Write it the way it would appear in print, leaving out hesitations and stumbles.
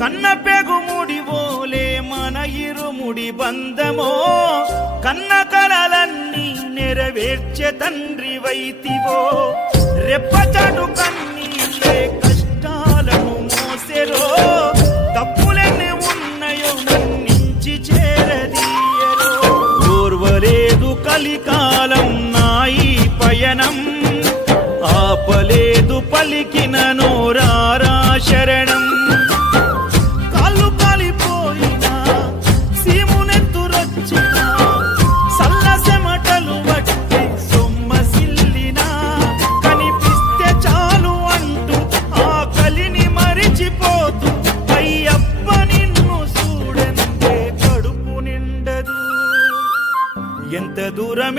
కన్న పెగుముడి ఓలే మన ఇరుముడి బంధమో కన్న కలలన్నీ నెరవేర్చే తండ్రి వైతివో రెప్పచాటు కన్నీళ్ళే కష్టాలను మోసెరో తప్పులెన్ని ఉన్నాయో మన్నించి చేరదీయరో ఓర్వలేదు కలికాలం నాయి పయనం ఆపలేదు పలికిన నోరారా శరణం కాళ్ళు కాలిపోయినా సీమునెత్తురొచ్చినా సల్ల సెమటలు వట్టి సొమ్మసిల్లినా కనిపిస్తే చాలు అంటూ ఆ కలిని మరిచిపోతూ అయ్యప్ప నిన్ను చూడంతే కడుపు నిండదు ఎంత దూరం